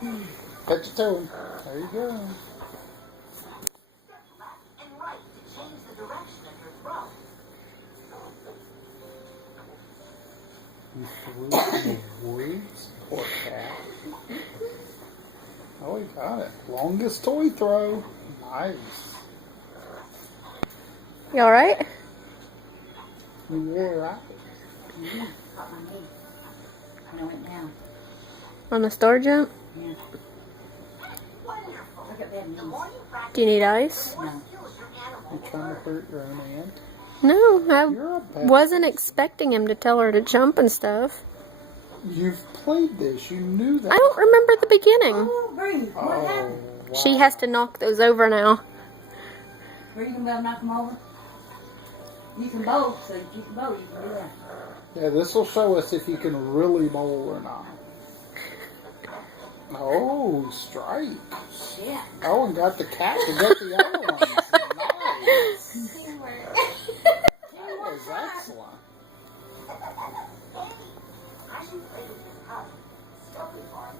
Catch it to him. There you go. Step left and right to change the direction of your throw. You threw it in the woods, poor cat. Oh, he got it. Longest toy throw. Nice. You alright? You alright? Yeah, caught my knee. And I went down. On the star jump? Yeah. Wonderful. Look at that The knees. more you practice, Do you need ice? the more No. skills your animal You will trying to learn. hurt your own aunt? No, You're a I bad wasn't expecting him to tell her to jump and stuff. You've played this. You knew that. I don't remember the beginning. Oh, Bree, what Oh, happened? wow. She has to knock those over now. Bree, you can well knock them over? You can bowl, so if you can bowl, you can do that. Yeah, this will show us if you can really bowl or not. Oh, strike. Yeah. Oh, and got the cat to get the other ones. Nice. Teamwork. That was excellent. As you play with your pup, still be fun.